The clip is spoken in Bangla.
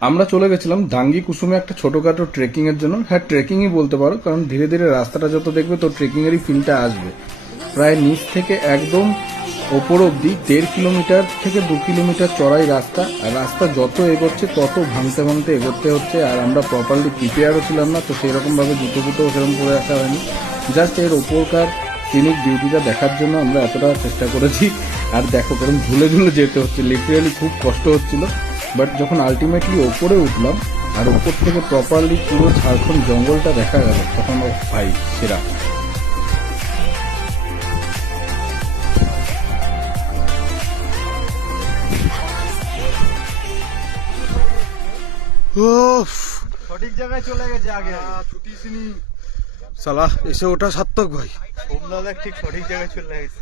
আমরা চলে গেছিলাম দাঙ্গি কুসুমে একটা ছোটখাটো ট্রেকিং এর জন্য। হ্যাঁ, ট্রেকিংই বলতে পারো, কারণ ধীরে ধীরে রাস্তাটা যত দেখবে তো ট্রেকিং এরই ফিলটা আসবে। প্রায় নিচ থেকে একদম ওপর অব্দি 1.5 কিলোমিটার থেকে 2 কিলোমিটার চড়াই রাস্তা। আর রাস্তা যত এগোচ্ছে তত ভাঙতে ভাঙতে এগোতে হচ্ছে। আর আমরা প্রপারলি প্রিপেয়ারও ছিলাম না, তো সেই রকম ভাবে জুতো ফুটোও সেরকম করে আসা হয়নি। জাস্ট এর ওপরকার সিনিক বিউটিটা দেখার জন্য আমরা এতটা চেষ্টা করেছি। আর দেখো, কারণ ঝুলে ঝুলে যেতে হচ্ছে, লিটারালি খুব কষ্ট হচ্ছিল। বাট যখন আলটিমেটলি ওপরে উঠলাম আর ওপর থেকে প্রপারলি পুরো ঝাড়খণ্ড জঙ্গলটা দেখা গেল, তখন ও ভাই সেরা। সঠিক জায়গায় চলে গেছে আগে ছুটিসিনি সালা এসে ওটা সার্থক ভাই। সোমনাথ ঠিক সঠিক জায়গায় চলে গেছে